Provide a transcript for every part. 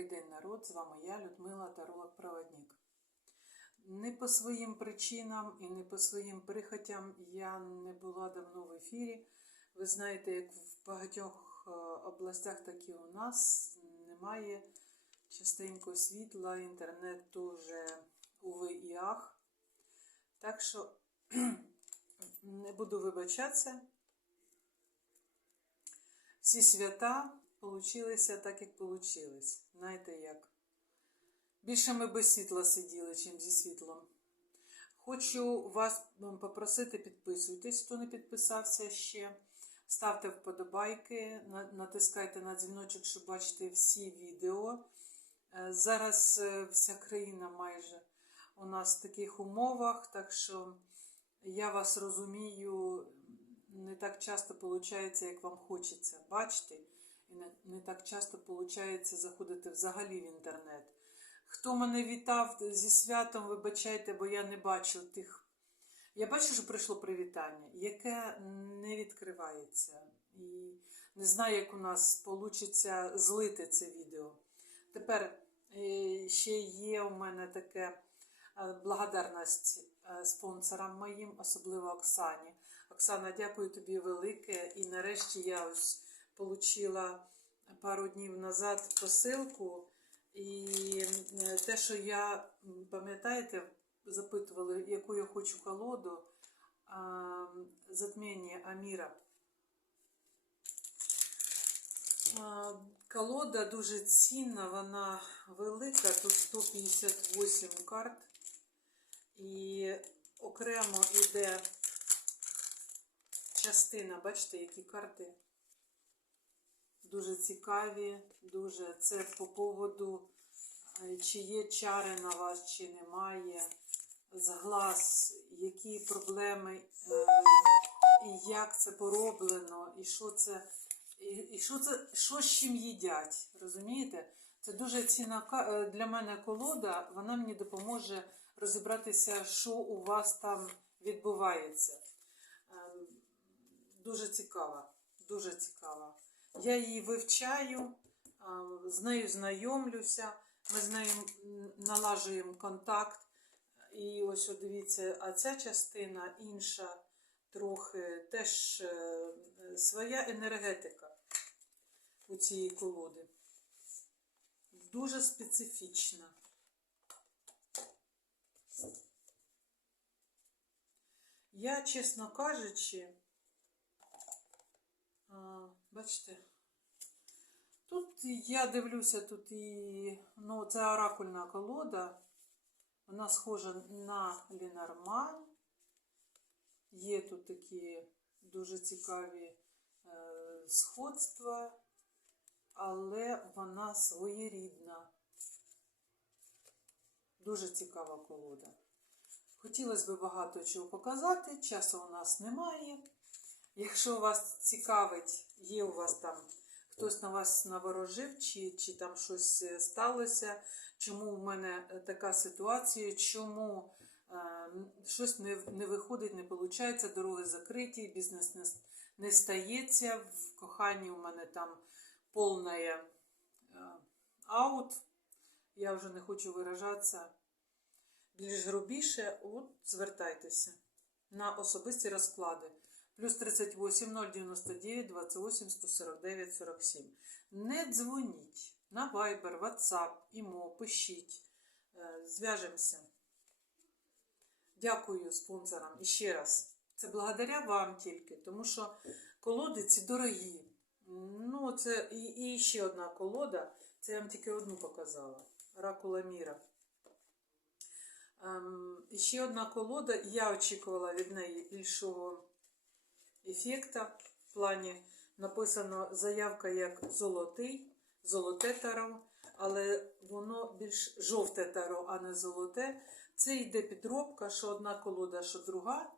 Добрий день, народ! З вами я, Людмила, таролог-проводник. Не по своїм причинам і не по своїм прихотям я не була давно в ефірі. Ви знаєте, як в багатьох е, областях, так і у нас немає частенько світла, інтернет дуже уви і ах. Так що не буду вибачатися. Всі свята получилися так, як получились. Знаєте як? Більше ми без світла сиділи, чим зі світлом. Хочу вас попросити, підписуйтесь, хто не підписався ще. Ставте вподобайки, натискайте на дзвіночок, щоб бачити всі відео. Е, Зараз е, вся країна майже у нас в таких умовах, так що я вас розумію, не так часто виходить, як вам хочеться бачити, і не, так часто виходить заходити взагалі в інтернет. Хто мене вітав зі святом, вибачайте, бо я не бачу тих. Я бачу, що прийшло привітання, яке не відкривається. І не знаю, як у нас вийде злити це відео. Тепер е, ще є у мене таке е, благодарність е, спонсорам моїм, особливо Оксані. Оксана, дякую тобі велике. І нарешті я ось отримала пару днів назад посилку. І е, те, що я, пам'ятаєте, запитували, яку я хочу колоду, затміння Аміра. Колода дуже цінна, вона велика, тут 158 карт. І окремо йде частина, бачите, які карти дуже цікаві, дуже це по поводу, е, чи є чари на вас, чи немає, з глаз, які проблеми, е, і як це пороблено, і що це, і, що це, що з чим їдять. Розумієте? Це дуже цінна е, для мене колода, вона мені допоможе розібратися, що у вас там відбувається. Ем, Дуже цікава, дуже цікава. Я її вивчаю, з нею знайомлюся, ми з нею налажуємо контакт. І ось от дивіться, а ця частина інша трохи теж е, своя енергетика у цієї колоди. Дуже специфічна. Я, чесно кажучи, бачите, тут я дивлюся, тут і ну, це оракульна колода. Вона схожа на Ленорман. Є тут такі дуже цікаві е, сходства, але вона своєрідна. Дуже цікава колода. Хотілося б багато чого показати, часу у нас немає. Якщо вас цікавить, є у вас там хтось на вас наворожив, чи, чи там щось е, сталося, чому в мене е, така ситуація, чому е, щось не, не виходить, не виходить, дороги закриті, бізнес не, не стається, в коханні у мене там повне е, аут, я вже не хочу виражатися більш грубіше, от звертайтеся на особисті розклади. Плюс 38 099 28 149 47. Не дзвоніть на Viber, WhatsApp, ІМО, пишіть. Е, Зв'яжемося. Дякую спонсорам. І раз. Це благодаря вам тільки, тому що колоди ці дорогі. Ну, це і, і ще одна колода. Це я вам тільки одну показала. Ракула Міра. Ем, ще одна колода. Я очікувала від неї більшого ефекта. В плані написано заявка як золотий, золоте таро, але воно більш жовте таро, а не золоте. Це йде підробка, що одна колода, що друга.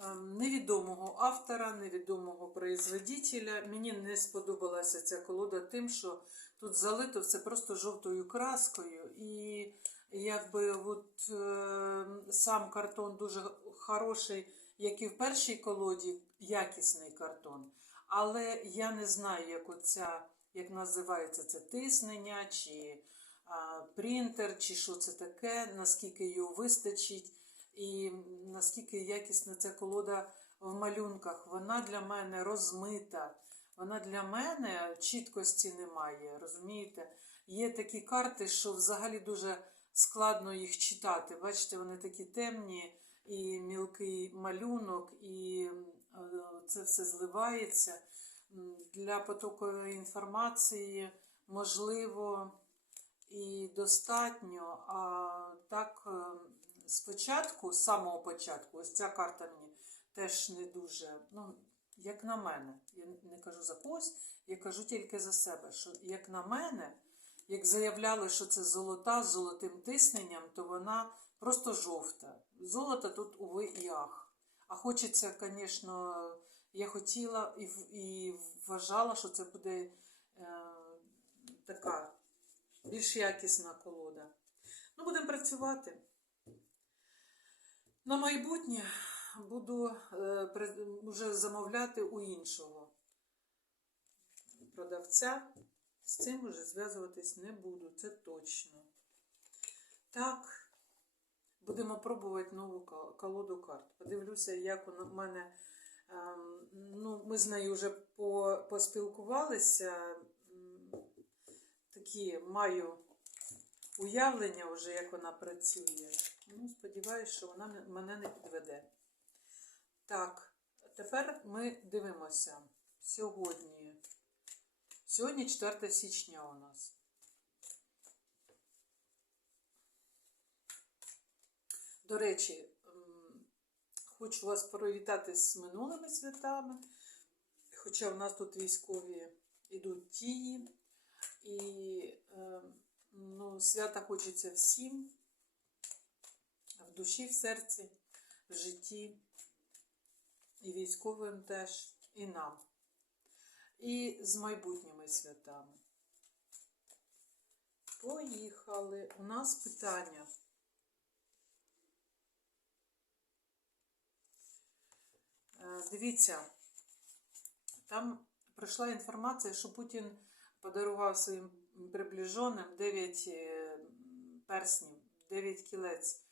Ем, Невідомого автора, невідомого производителя. Мені не сподобалася ця колода тим, що тут залито все просто жовтою краскою. І якби от, е, сам картон дуже хороший, як і в першій колоді, якісний картон. Але я не знаю, як оця як називається це тиснення, чи а, принтер, чи що це таке, наскільки його вистачить, і наскільки якісна ця колода в малюнках. Вона для мене розмита. Вона для мене чіткості немає. Розумієте? Є такі карти, що взагалі дуже складно їх читати. Бачите, вони такі темні, і мілкий малюнок, і е, це все зливається. Для потокової інформації можливо і достатньо. А так, е, спочатку, з самого початку, ось ця карта мені теж не дуже, ну, як на мене, я не кажу за когось, я кажу тільки за себе, що як на мене, як заявляли, що це золота з золотим тисненням, то вона просто жовта. Золото тут, уви, і ах. А хочеться, звісно, я хотіла і, і вважала, що це буде е, така більш якісна колода. Ну, будемо працювати. На майбутнє буду е, вже замовляти у іншого продавця. З цим вже зв'язуватись не буду, це точно. Так, будемо пробувати нову колоду карт. Подивлюся, як в мене. ем, Ну, ми з нею вже поспілкувалися. Такі маю уявлення вже, як вона працює. Ну, сподіваюся, що вона мене не підведе. Так, тепер ми дивимося. Сьогодні. Сьогодні 4 січня у нас. До речі, хочу вас привітати з минулими святами. Хоча в нас тут військові йдуть тії. І е, ну, свята хочеться всім. В душі, в серці, в житті. І військовим теж, і нам. І з майбутніми святами. Поїхали. У нас питання. Е, Дивіться, там прийшла інформація, що Путін подарував своїм приближеним 9 е, перснів, 9 кілець,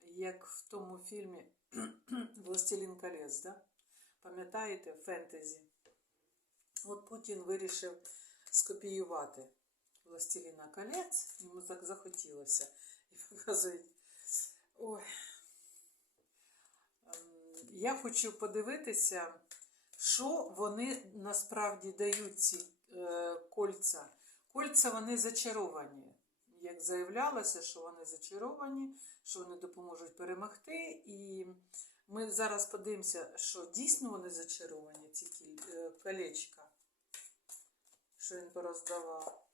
як в тому фільмі Властелін колець, да? Пам'ятаєте, фентезі? От Путін вирішив скопіювати Властеліна колець, йому так захотілося. І показують. Ой. Я хочу подивитися, що вони насправді дають ці е, кольця. Кольця вони зачаровані. Як заявлялося, що вони зачаровані, що вони допоможуть перемогти. І ми зараз подивимося, що дійсно вони зачаровані, ці е, колечка, що він пороздавав.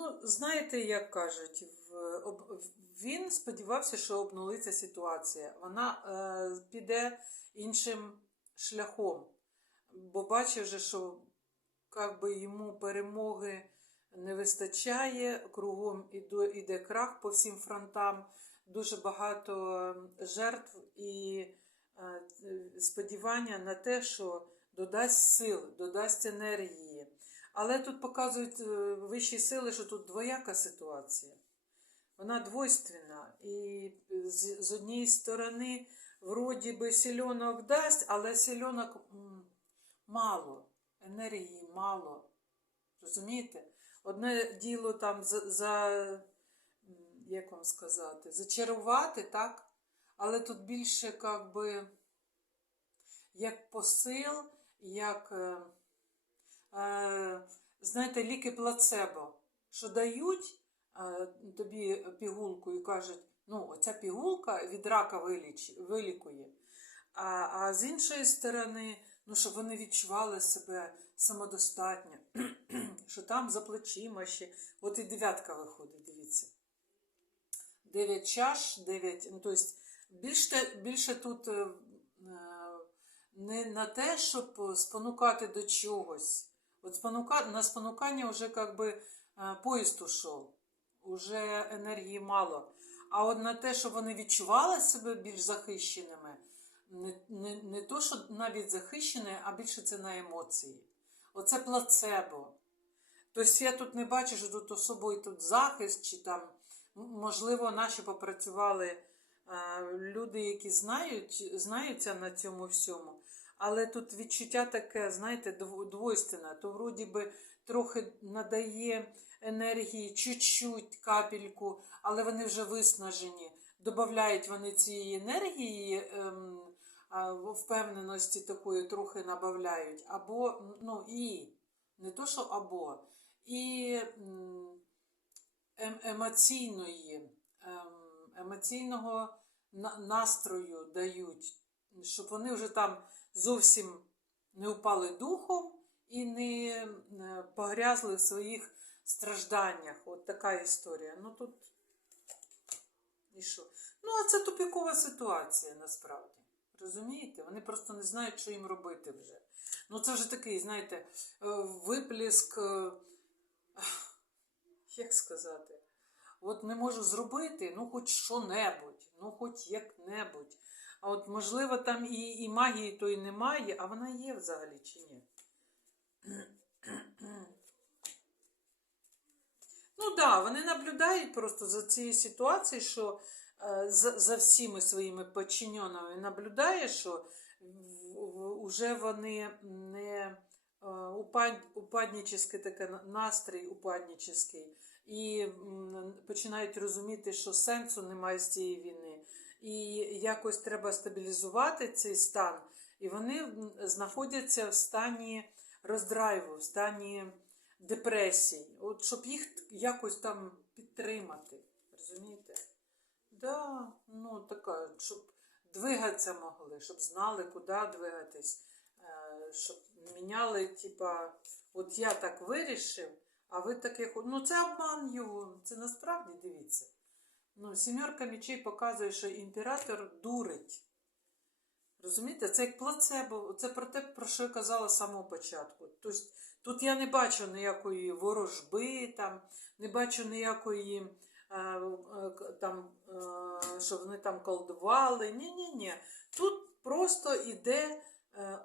Ну, знаєте, як кажуть, він сподівався, що обнулиться ситуація. Вона е, піде іншим шляхом, бо бачив же, що как би, йому перемоги не вистачає, кругом іде, іде крах по всім фронтам, дуже багато е, жертв і е, сподівання на те, що додасть сил, додасть енергії. Але тут показують е, вищі сили, що тут двояка ситуація. Вона двойственна. І з, з однієї сторони, вроді би, сільонок дасть, але сільонок мало, енергії мало. Розумієте? Одне діло там за, за як вам сказати, зачарувати, так? Але тут більше, як би, як посил, як. Е, знаєте, ліки плацебо, що дають е, тобі пігулку і кажуть, ну, оця пігулка від рака виліч, вилікує. А, а з іншої сторони, ну, щоб вони відчували себе самодостатньо, що там за плечима ще. От і дев'ятка виходить, дивіться. Дев'ять чаш, дев'ять, ну, тобто більше, більше тут е, не на те, щоб спонукати до чогось. От спонука... на спонукання вже как би е, поїзд ушов. вже енергії мало. А от на те, щоб вони відчували себе більш захищеними, не, не, не то, що навіть захищені, а більше це на емоції. Оце плацебо. Тобто я тут не бачу, що тут особою тут захист, чи там, можливо, наші попрацювали е, люди, які знають, знаються на цьому всьому. Але тут відчуття таке, знаєте, дво- двойственне. То вроді би трохи надає енергії, чуть-чуть капельку, але вони вже виснажені. Додають вони цієї енергії, ем, впевненості такої трохи набавляють. Або, ну і, не то, що або, і ем, емоційної, ем, емоційного настрою дають, щоб вони вже там зовсім не упали духом і не погрязли в своїх стражданнях. От така історія. Ну тут. І що? Ну, а це тупікова ситуація насправді. Розумієте? Вони просто не знають, що їм робити вже. Ну, це вже такий, знаєте, е, випліск, е, як сказати, от не можу зробити, ну, хоч що-небудь, ну, хоч як-небудь. А от, можливо, там і, і магії тої немає, а вона є взагалі чи ні? Ну так, да, вони наблюдають просто за цією ситуацією, що е, за, за всіми своїми подчиненими наблюдає, що вже вони не е, упад, упаднический таке настрій упаднический, і починають розуміти, що сенсу немає з цієї війни. І якось треба стабілізувати цей стан. І вони знаходяться в стані роздрайву, в стані депресії. От щоб їх якось там підтримати. Розумієте? Да, ну така, щоб двигатися могли, щоб знали, куди двигатись, е, щоб міняли, типа, от я так вирішив, а ви таке хо- Ну, це обман його. Це насправді дивіться. Ну, сімерка мечей показує, що імператор дурить. Розумієте, це як плацебо, це про те, про що я казала з самого початку. Тобто, тут я не бачу ніякої ворожби, там, не бачу ніякої, е, е, там, е, що вони там колдували. Ні-ні-ні. Тут просто йде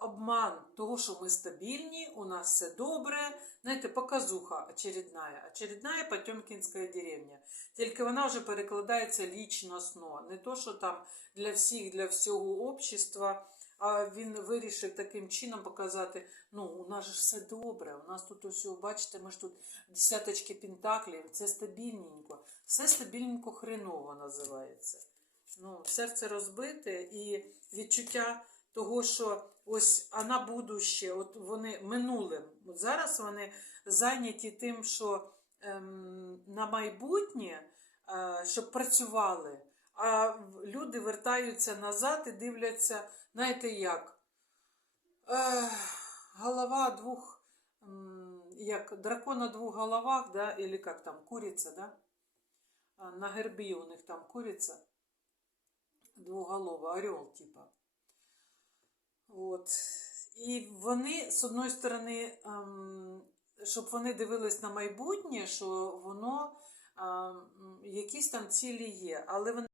обман того, що ми стабільні, у нас все добре. Знаєте, показуха очередная. Очередная Потемкінська деревня. Тільки вона вже перекладається лічносно. Не то, що там для всіх, для всього общества. А він вирішив таким чином показати: ну, у нас ж все добре, у нас тут ось, бачите, ми ж тут десяточки пентаклів, це стабільненько. Все стабільненько хреново називається. Ну, серце розбите і відчуття того, що ось а на будуще, от вони минулим. От зараз вони зайняті тим, що ем, на майбутнє, е, щоб працювали. А люди вертаються назад і дивляться, знаєте як? Е, голова двох, м, як дракон на двох головах, да, или як там, куриця, да? На гербі у них там куриця двоголова, орел, типа. От. І вони, з одної сторони, ем, щоб вони дивились на майбутнє, що воно ем, якісь там цілі є, але вони